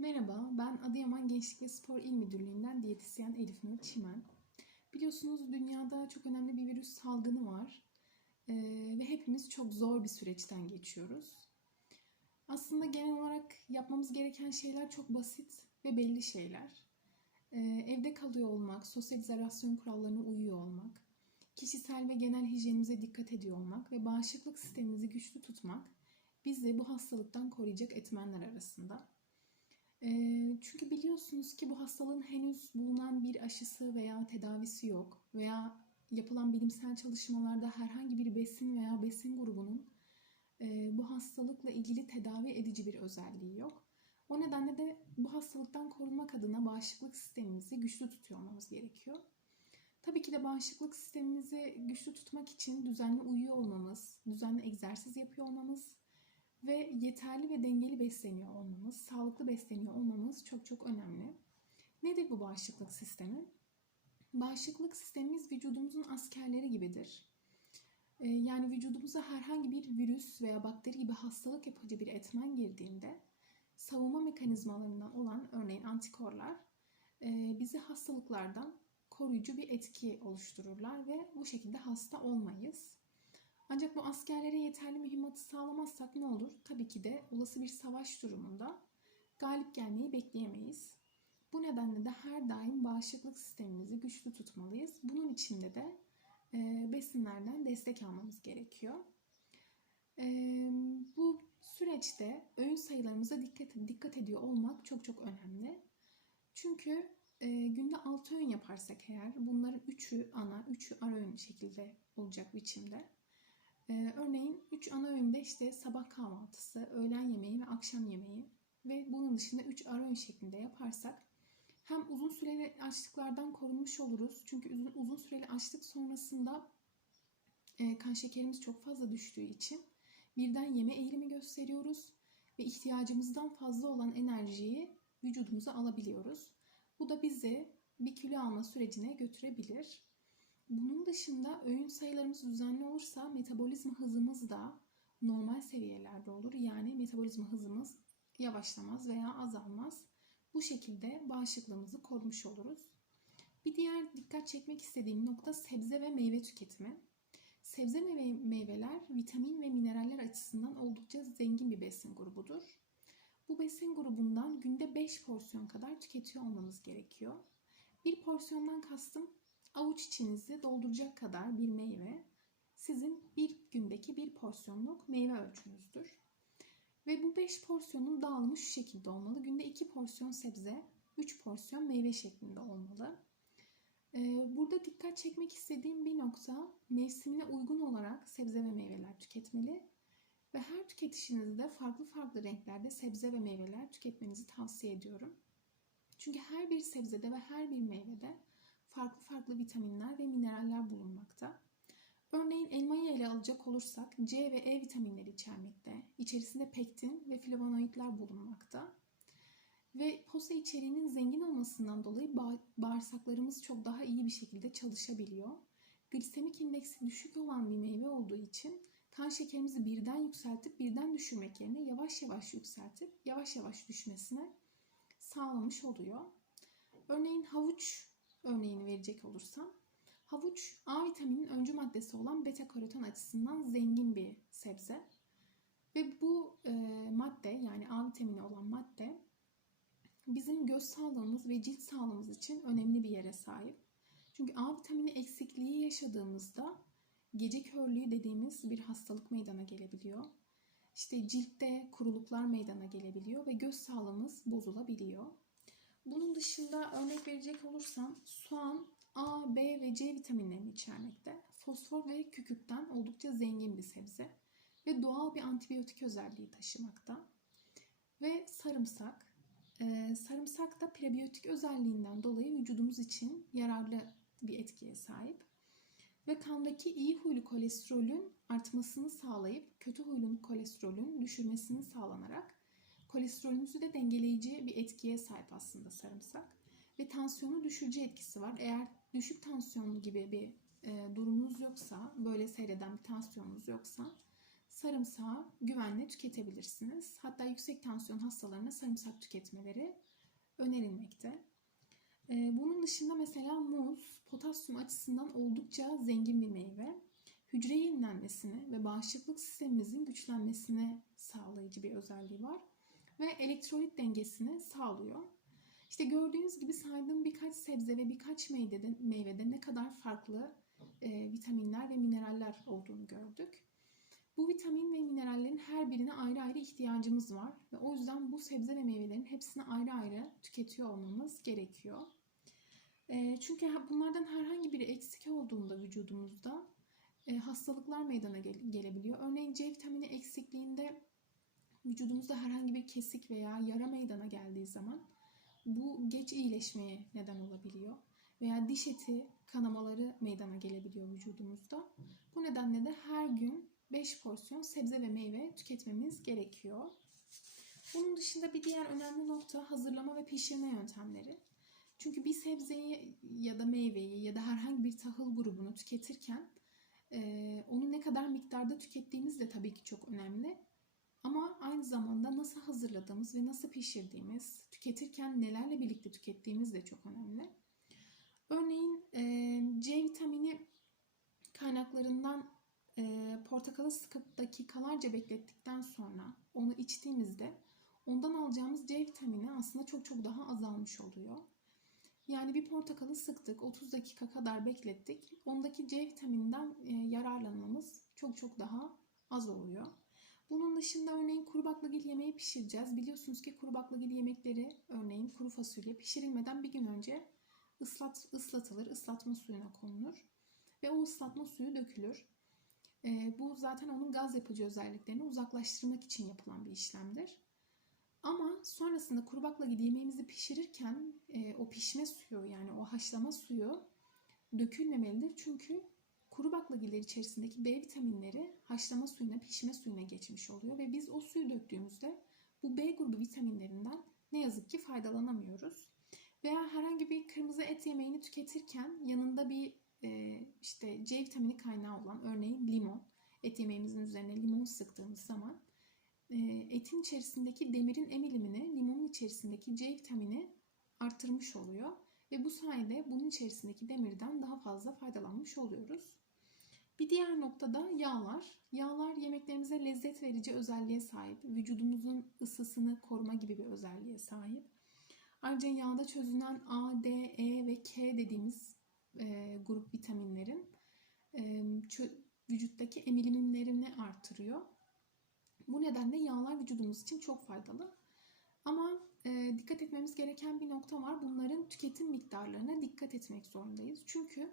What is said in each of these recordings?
Merhaba, ben Adıyaman Gençlik ve Spor İl Müdürlüğü'nden diyetisyen Elif Nur Çimen. Biliyorsunuz dünyada çok önemli bir virüs salgını var Ee, ve hepimiz çok zor bir süreçten geçiyoruz. Aslında genel olarak yapmamız gereken şeyler çok basit ve belli şeyler. Ee, evde kalıyor olmak, sosyal izolasyon kurallarına uyuyor olmak, kişisel ve genel hijyenimize dikkat ediyor olmak ve bağışıklık sistemimizi güçlü tutmak bizi bu hastalıktan koruyacak etmenler arasında. Çünkü biliyorsunuz ki bu hastalığın henüz bulunan bir aşısı veya tedavisi yok veya yapılan bilimsel çalışmalarda herhangi bir besin veya besin grubunun bu hastalıkla ilgili tedavi edici bir özelliği yok. O nedenle de bu hastalıktan korunmak adına bağışıklık sistemimizi güçlü tutuyor olmamız gerekiyor. Tabii ki de bağışıklık sistemimizi güçlü tutmak için düzenli uyuyor olmamız, düzenli egzersiz yapıyor olmamız ve yeterli ve dengeli besleniyor olmamız, sağlıklı besleniyor olmamız çok çok önemli. Nedir bu bağışıklık sistemi? Bağışıklık sistemimiz vücudumuzun askerleri gibidir. Ee, Yani vücudumuza herhangi bir virüs veya bakteri gibi hastalık yapıcı bir etmen girdiğinde savunma mekanizmalarından olan örneğin antikorlar e, bizi hastalıklardan koruyucu bir etki oluştururlar ve bu şekilde hasta olmayız. Ancak bu askerlere yeterli mühimmatı sağlamazsak ne olur? Tabii ki de olası bir savaş durumunda galip gelmeyi bekleyemeyiz. Bu nedenle de her daim bağışıklık sistemimizi güçlü tutmalıyız. Bunun için de de e, besinlerden destek almamız gerekiyor. E, bu süreçte öğün sayılarımıza dikkat, dikkat ediyor olmak çok çok önemli. Çünkü e, günde 6 öğün yaparsak eğer bunların 3'ü ana, 3'ü ara öğün şekilde olacak biçimde. Ee, örneğin 3 ana öğünde işte sabah kahvaltısı, öğlen yemeği ve akşam yemeği ve bunun dışında 3 ara öğün şeklinde yaparsak hem uzun süreli açlıklardan korunmuş oluruz. Çünkü uzun, uzun süreli açlık sonrasında e, kan şekerimiz çok fazla düştüğü için birden yeme eğilimi gösteriyoruz ve ihtiyacımızdan fazla olan enerjiyi vücudumuza alabiliyoruz. Bu da bizi bir kilo alma sürecine götürebilir. Bunun dışında öğün sayılarımız düzenli olursa metabolizma hızımız da normal seviyelerde olur. Yani metabolizma hızımız yavaşlamaz veya azalmaz. Bu şekilde bağışıklığımızı korumuş oluruz. Bir diğer dikkat çekmek istediğim nokta sebze ve meyve tüketimi. Sebze ve meyveler vitamin ve mineraller açısından oldukça zengin bir besin grubudur. Bu besin grubundan günde 5 porsiyon kadar tüketiyor olmamız gerekiyor. Bir porsiyondan kastım avuç içinizi dolduracak kadar bir meyve sizin bir gündeki bir porsiyonluk meyve ölçünüzdür. Ve bu 5 porsiyonun dağılımı şu şekilde olmalı. Günde 2 porsiyon sebze, 3 porsiyon meyve şeklinde olmalı. Ee, Burada dikkat çekmek istediğim bir nokta mevsimine uygun olarak sebze ve meyveler tüketmeli ve her tüketişinizde farklı farklı renklerde sebze ve meyveler tüketmenizi tavsiye ediyorum. Çünkü her bir sebzede ve her bir meyvede farklı farklı vitaminler ve mineraller bulunmakta. Örneğin elmayı ele alacak olursak C ve E vitaminleri içermekte. İçerisinde pektin ve flavonoidler bulunmakta. Ve posa içeriğinin zengin olmasından dolayı ba- bağırsaklarımız çok daha iyi bir şekilde çalışabiliyor. Glisemik indeksi düşük olan bir meyve olduğu için kan şekerimizi birden yükseltip birden düşürmek yerine yavaş yavaş yükseltip yavaş yavaş düşmesine sağlamış oluyor. Örneğin havuç örneğini verecek olursam havuç A vitaminin öncü maddesi olan beta karoten açısından zengin bir sebze. Ve bu e, madde yani A vitamini olan madde bizim göz sağlığımız ve cilt sağlığımız için önemli bir yere sahip. Çünkü A vitamini eksikliği yaşadığımızda gece körlüğü dediğimiz bir hastalık meydana gelebiliyor. İşte ciltte kuruluklar meydana gelebiliyor ve göz sağlığımız bozulabiliyor. Bunun dışında örnek verecek olursam soğan A, B ve C vitaminlerini içermekte. Fosfor ve kükürtten oldukça zengin bir sebze ve doğal bir antibiyotik özelliği taşımakta. Ve sarımsak. Ee, sarımsak da prebiyotik özelliğinden dolayı vücudumuz için yararlı bir etkiye sahip. Ve kandaki iyi huylu kolesterolün artmasını sağlayıp kötü huylu kolesterolün düşürmesini sağlanarak kolesterolümüzü de dengeleyici bir etkiye sahip aslında sarımsak. Ve tansiyonu düşürücü etkisi var. Eğer düşük tansiyon gibi bir e, durumunuz yoksa, böyle seyreden bir tansiyonunuz yoksa sarımsağı güvenle tüketebilirsiniz. Hatta yüksek tansiyon hastalarına sarımsak tüketmeleri önerilmekte. Ee, bunun dışında mesela muz potasyum açısından oldukça zengin bir meyve. Hücre yenilenmesini ve bağışıklık sistemimizin güçlenmesine sağlayıcı bir özelliği var. Ve elektrolit dengesini sağlıyor. İşte gördüğünüz gibi saydığım birkaç sebze ve birkaç meyvede, meyvede ne kadar farklı e, vitaminler ve mineraller olduğunu gördük. Bu vitamin ve minerallerin her birine ayrı ayrı ihtiyacımız var ve o yüzden bu sebze ve meyvelerin hepsini ayrı ayrı tüketiyor olmamız gerekiyor. E, çünkü bunlardan herhangi biri eksik olduğunda vücudumuzda e, hastalıklar meydana gele- gelebiliyor. Örneğin C vitamini eksikliğinde vücudumuzda herhangi bir kesik veya yara meydana geldiği zaman bu geç iyileşmeye neden olabiliyor. Veya diş eti kanamaları meydana gelebiliyor vücudumuzda. Bu nedenle de her gün 5 porsiyon sebze ve meyve tüketmemiz gerekiyor. Bunun dışında bir diğer önemli nokta hazırlama ve pişirme yöntemleri. Çünkü bir sebzeyi ya da meyveyi ya da herhangi bir tahıl grubunu tüketirken onu ne kadar miktarda tükettiğimiz de tabii ki çok önemli. Ama aynı zamanda nasıl hazırladığımız ve nasıl pişirdiğimiz, tüketirken nelerle birlikte tükettiğimiz de çok önemli. Örneğin e, C vitamini kaynaklarından e, portakalı sıkıp dakikalarca beklettikten sonra onu içtiğimizde ondan alacağımız C vitamini aslında çok çok daha azalmış oluyor. Yani bir portakalı sıktık, 30 dakika kadar beklettik. Ondaki C vitamininden e, yararlanmamız çok çok daha az oluyor. Bunun dışında örneğin kuru baklagil yemeği pişireceğiz. Biliyorsunuz ki kuru baklagil yemekleri örneğin kuru fasulye pişirilmeden bir gün önce ıslat, ıslatılır, ıslatma suyuna konulur ve o ıslatma suyu dökülür. E, bu zaten onun gaz yapıcı özelliklerini uzaklaştırmak için yapılan bir işlemdir. Ama sonrasında kuru baklagil yemeğimizi pişirirken e, o pişme suyu yani o haşlama suyu dökülmemelidir. Çünkü kuru baklagiller içerisindeki B vitaminleri haşlama suyuna, pişme suyuna geçmiş oluyor ve biz o suyu döktüğümüzde bu B grubu vitaminlerinden ne yazık ki faydalanamıyoruz. Veya herhangi bir kırmızı et yemeğini tüketirken yanında bir e, işte C vitamini kaynağı olan örneğin limon, et yemeğimizin üzerine limon sıktığımız zaman e, etin içerisindeki demirin emilimini limonun içerisindeki C vitamini arttırmış oluyor ve bu sayede bunun içerisindeki demirden daha fazla faydalanmış oluyoruz. Bir diğer noktada yağlar. Yağlar yemeklerimize lezzet verici özelliğe sahip. Vücudumuzun ısısını koruma gibi bir özelliğe sahip. Ayrıca yağda çözünen A, D, E ve K dediğimiz e, grup vitaminlerin e, vücuttaki emilimlerini artırıyor. Bu nedenle yağlar vücudumuz için çok faydalı. Ama e, dikkat etmemiz gereken bir nokta var. Bunların tüketim miktarlarına dikkat etmek zorundayız. Çünkü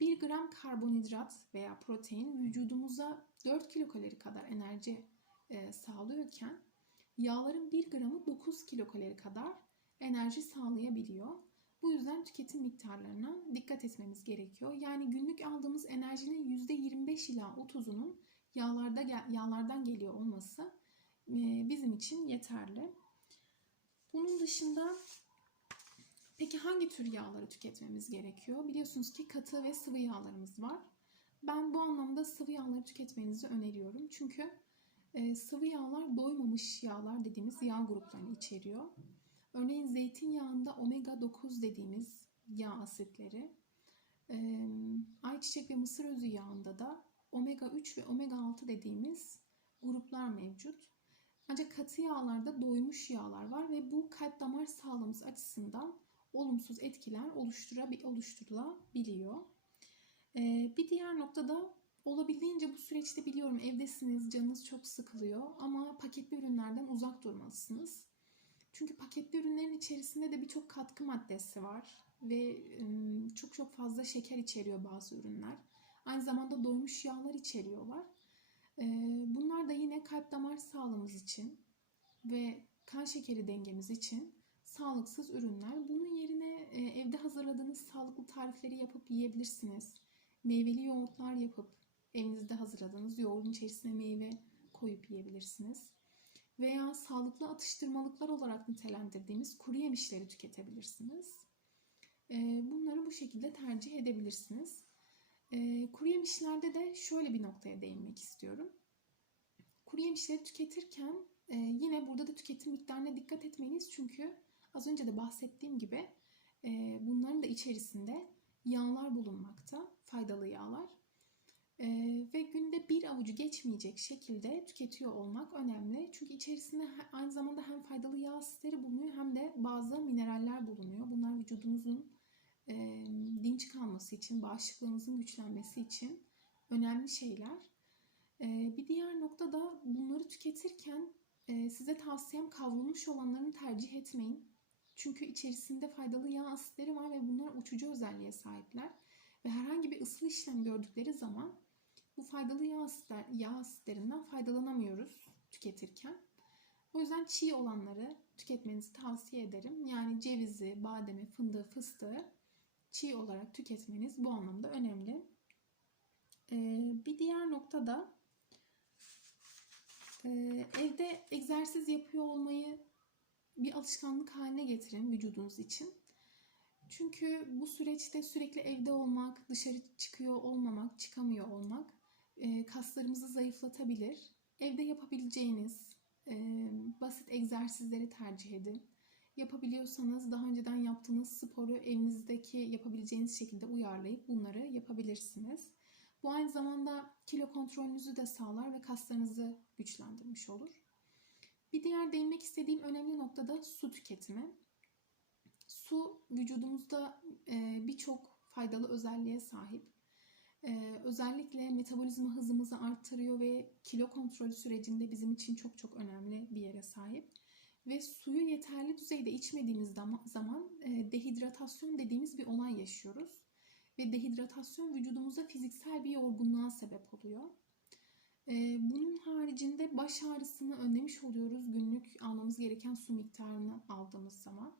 1 gram karbonhidrat veya protein vücudumuza 4 kilokalori kadar enerji e, sağlıyorken yağların 1 gramı 9 kilokalori kadar enerji sağlayabiliyor. Bu yüzden tüketim miktarlarına dikkat etmemiz gerekiyor. Yani günlük aldığımız enerjinin %25 ila 30'unun yağlarda yağlardan geliyor olması e, bizim için yeterli. Bunun dışında peki hangi tür yağları tüketmemiz gerekiyor? Biliyorsunuz ki katı ve sıvı yağlarımız var. Ben bu anlamda sıvı yağları tüketmenizi öneriyorum. Çünkü e, sıvı yağlar doymamış yağlar dediğimiz yağ gruplarını içeriyor. Örneğin zeytinyağında omega 9 dediğimiz yağ asitleri, e, ayçiçek ve mısır özü yağında da omega 3 ve omega 6 dediğimiz gruplar mevcut. Ancak katı yağlarda doymuş yağlar var ve bu kalp damar sağlığımız açısından olumsuz etkiler oluşturulabiliyor. Ee, bir diğer noktada olabildiğince bu süreçte biliyorum evdesiniz, canınız çok sıkılıyor ama paketli ürünlerden uzak durmalısınız. Çünkü paketli ürünlerin içerisinde de birçok katkı maddesi var ve çok çok fazla şeker içeriyor bazı ürünler. Aynı zamanda doymuş yağlar içeriyorlar. Bunlar da yine kalp damar sağlığımız için ve kan şekeri dengemiz için sağlıksız ürünler. Bunun yerine evde hazırladığınız sağlıklı tarifleri yapıp yiyebilirsiniz. Meyveli yoğurtlar yapıp evinizde hazırladığınız yoğurdun içerisine meyve koyup yiyebilirsiniz. Veya sağlıklı atıştırmalıklar olarak nitelendirdiğimiz kuru yemişleri tüketebilirsiniz. Bunları bu şekilde tercih edebilirsiniz. E, kuru yemişlerde de şöyle bir noktaya değinmek istiyorum. Kuru yemişleri tüketirken e, yine burada da tüketim miktarına dikkat etmeliyiz. Çünkü az önce de bahsettiğim gibi e, bunların da içerisinde yağlar bulunmakta, faydalı yağlar. E, ve günde bir avucu geçmeyecek şekilde tüketiyor olmak önemli. Çünkü içerisinde aynı zamanda hem faydalı yağ asitleri bulunuyor hem de bazı mineraller bulunuyor. Bunlar vücudumuzun e, dinç kalması için, bağışıklığımızın güçlenmesi için önemli şeyler. E, bir diğer nokta da bunları tüketirken e, size tavsiyem kavrulmuş olanlarını tercih etmeyin. Çünkü içerisinde faydalı yağ asitleri var ve bunlar uçucu özelliğe sahipler. Ve herhangi bir ısıl işlem gördükleri zaman bu faydalı yağ, asitler, yağ asitlerinden faydalanamıyoruz tüketirken. O yüzden çiğ olanları tüketmenizi tavsiye ederim. Yani cevizi, bademi, fındığı, fıstığı çiğ olarak tüketmeniz bu anlamda önemli. Ee, bir diğer nokta da e, evde egzersiz yapıyor olmayı bir alışkanlık haline getirin vücudunuz için. Çünkü bu süreçte sürekli evde olmak, dışarı çıkıyor olmamak, çıkamıyor olmak e, kaslarımızı zayıflatabilir. Evde yapabileceğiniz e, basit egzersizleri tercih edin. Yapabiliyorsanız daha önceden yaptığınız sporu evinizdeki yapabileceğiniz şekilde uyarlayıp bunları yapabilirsiniz. Bu aynı zamanda kilo kontrolünüzü de sağlar ve kaslarınızı güçlendirmiş olur. Bir diğer değinmek istediğim önemli nokta da su tüketimi. Su vücudumuzda e, birçok faydalı özelliğe sahip. E, özellikle metabolizma hızımızı arttırıyor ve kilo kontrolü sürecinde bizim için çok çok önemli bir yere sahip. Ve suyu yeterli düzeyde içmediğimiz zaman, e, dehidratasyon dediğimiz bir olay yaşıyoruz. Ve dehidratasyon vücudumuza fiziksel bir yorgunluğa sebep oluyor. Bunun haricinde baş ağrısını önlemiş oluyoruz günlük almamız gereken su miktarını aldığımız zaman.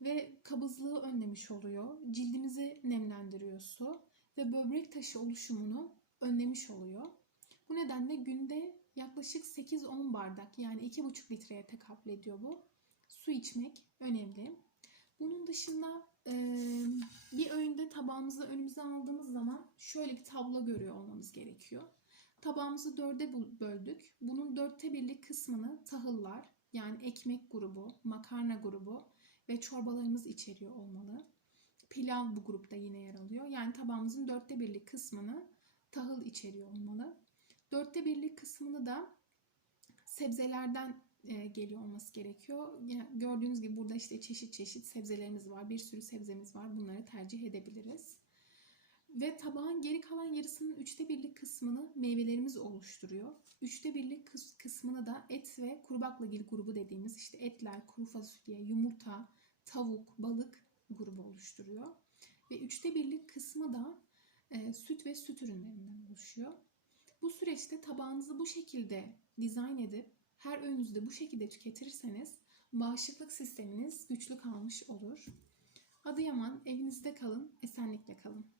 Ve kabızlığı önlemiş oluyor. Cildimizi nemlendiriyor su ve böbrek taşı oluşumunu önlemiş oluyor. Bu nedenle günde yaklaşık 8-10 bardak yani 2,5 litreye tekabül ediyor bu. Su içmek önemli. Bunun dışında bir öğünde tabağımızı önümüze aldığımız zaman şöyle bir tablo görüyor olmamız gerekiyor. Tabağımızı dörde böldük. Bunun dörtte birlik kısmını tahıllar yani ekmek grubu, makarna grubu ve çorbalarımız içeriyor olmalı. Pilav bu grupta yine yer alıyor. Yani tabağımızın dörtte birlik kısmını tahıl içeriyor olmalı. Dörtte birlik kısmını da sebzelerden e, geliyor olması gerekiyor. Gördüğünüz gibi burada işte çeşit çeşit sebzelerimiz var. Bir sürü sebzemiz var. Bunları tercih edebiliriz. Ve tabağın geri kalan yarısının üçte birlik kısmını meyvelerimiz oluşturuyor. Üçte birlik kıs- kısmını da et ve kuru baklagil grubu dediğimiz işte etler, kuru fasulye, yumurta, tavuk, balık grubu oluşturuyor. Ve üçte birlik kısmı da e, süt ve süt ürünlerinden oluşuyor. Bu süreçte tabağınızı bu şekilde dizayn edip her öğününüzde bu şekilde tüketirseniz bağışıklık sisteminiz güçlü kalmış olur. Adıyaman evinizde kalın, esenlikle kalın.